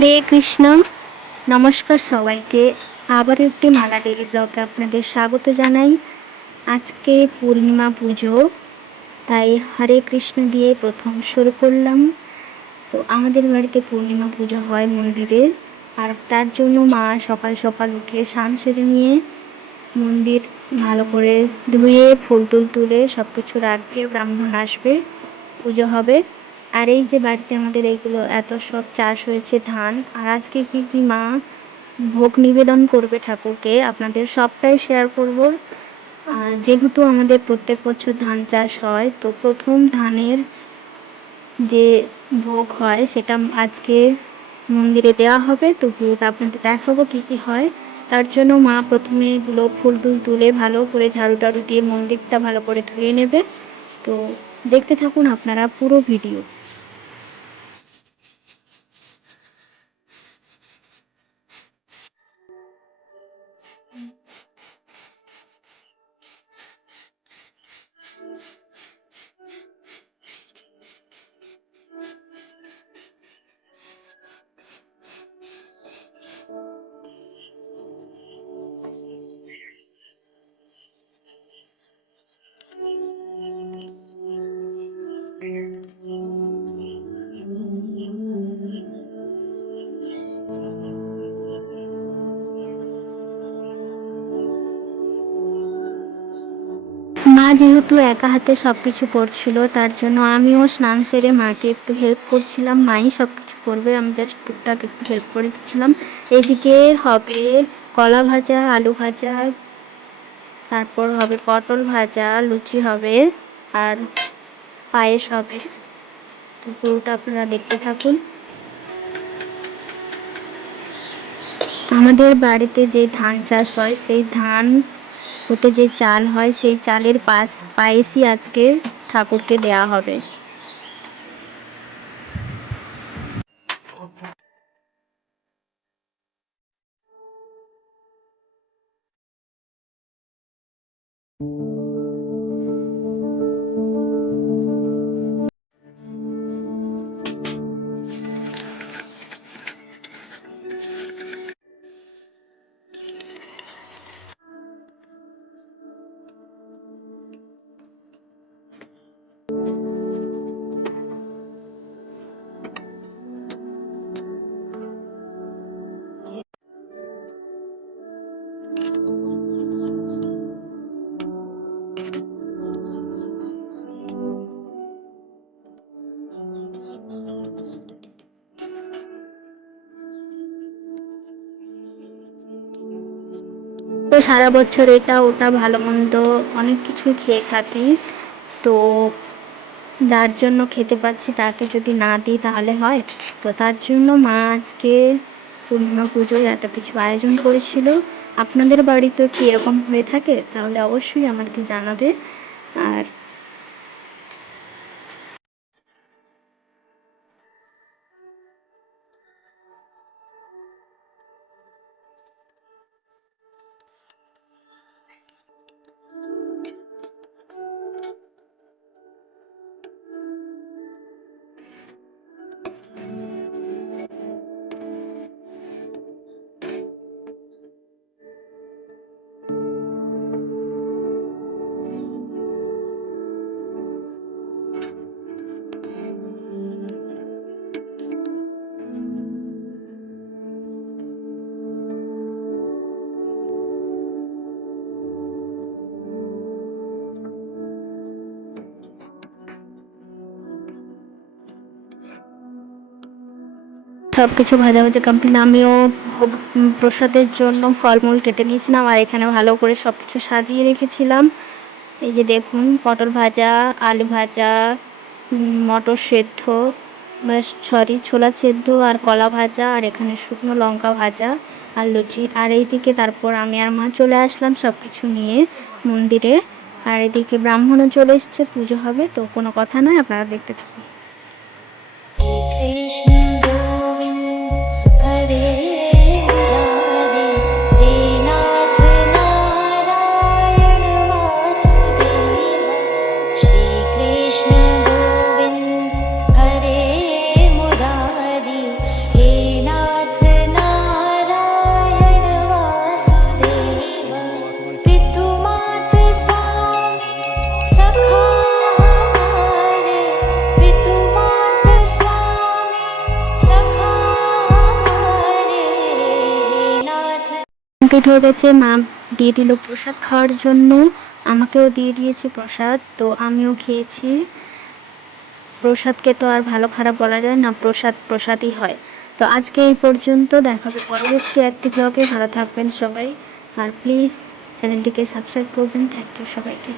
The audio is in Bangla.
হরে কৃষ্ণ। নমস্কার সবাইকে। আবার একটি মালা ডেইলি ব্লগে আপনাদের স্বাগত জানাই। আজকে পূর্ণিমা পুজো, তাই হরে কৃষ্ণ দিয়ে প্রথম শুরু করলাম। তো আমাদের বাড়িতে পূর্ণিমা পুজো হয় মন্দিরে, আর তার জন্য মা সকাল সকাল উঠে স্নান সেরে নিয়ে মন্দির ভালো করে ধুয়ে ফুল টুল তুলে সব কিছু রাখবে, ব্রাহ্মণ আসবে, পুজো হবে। আর এই যে বাড়িতে আমাদের এইগুলো এত সব চাষ হয়েছে ধান, আর আজকে কি কি মা ভোগ নিবেদন করবে ঠাকুরকে আপনাদের সবটাই শেয়ার করব। আর যেহেতু আমাদের প্রত্যেক বছর ধান চাষ হয়, তো প্রথম ধানের যে ভোগ হয় সেটা আজকে মন্দিরে দেওয়া হবে। তো পুরোটা আপনাদের দেখাবো কী কী হয়। তার জন্য মা প্রথমে এগুলো ফুল টুল তুলে ভালো করে ঝাড়ু টাড়ু দিয়ে মন্দিরটা ভালো করে ধুয়ে নেবে। তো দেখতে থাকুন আপনারা পুরো ভিডিও। মা যেহেতু একা হাতে সব কিছু করছিল, তার জন্য আমিও স্নান সেরে মাকে একটু হেল্প করছিলাম। মাই সব কিছু করবে, আমি জাস্ট টুকটাক একটু হেল্প করে দিচ্ছিলাম। এদিকে হবে কলা ভাজা, আলু ভাজা, তারপর হবে পটল ভাজা, লুচি হবে, আর পায়েস হবে। তো পুরোটা আপনারা দেখতে থাকুন। আমাদের বাড়িতে যে ধান চাষ হয়, সেই ধান ফুটে যে চাল হয়, সেই চালের পায়েসই আজকে ঠাকুরকে দেয়া হবে। তো সারা বছর এটা ওটা ভালো মন্দ অনেক কিছু খেয়ে থাকি, তো যার জন্য খেতে পাচ্ছি তাকে যদি না দিই তাহলে হয়? তো তার জন্য মা আজকে পূর্ণিমা পুজোয় এত কিছু আয়োজন করেছিল। আপনাদের বাড়িতে কি এরকম হয়ে থাকে? তাহলে অবশ্যই আমাকে জানাবে। আর সব কিছু ভাজাভাজি কমপ্লিট। আমিও প্রসাদের জন্য ফলমূল কেটে নিয়েছিলাম, আর এখানে ভালো করে সব কিছু সাজিয়ে রেখেছিলাম। এই যে দেখুন, পটল ভাজা, আলু ভাজা, মটর সেদ্ধ, সরি ছোলা সেদ্ধ, আর কলা ভাজা, আর এখানে শুকনো লঙ্কা ভাজা, আর লুচি। আর এইদিকে তারপর আমি আর মা চলে আসলাম সব কিছু নিয়ে মন্দিরে। আর এদিকে ব্রাহ্মণও চলে এসছে, পুজো হবে। তো কোনো কথা নয়, আপনারা দেখতে থাকুন। কৃষ্ণ গোবিন্দ হরে মুরারি, হে নাথ নারায়ণ বাসুদেব। শ্রী কৃষ্ণ গোবিন্দ হরে মুরারি, হে নাথ কমপ্লিট হয়ে গেছে। মা দিয়ে দিল প্রসাদ খাওয়ার জন্য, আমাকেও দিয়ে দিয়েছে প্রসাদ, তো আমিও খেয়েছি। প্রসাদকে তো আর ভালো খারাপ বলা যায় না, প্রসাদ প্রসাদই হয়। তো আজকে এই পর্যন্ত, দেখা হবে পরবর্তী একটি ব্লগে। ভালো থাকবেন সবাই, আর প্লিজ চ্যানেলটিকে সাবস্ক্রাইব করবেন। থ্যাংক ইউ সবাইকে।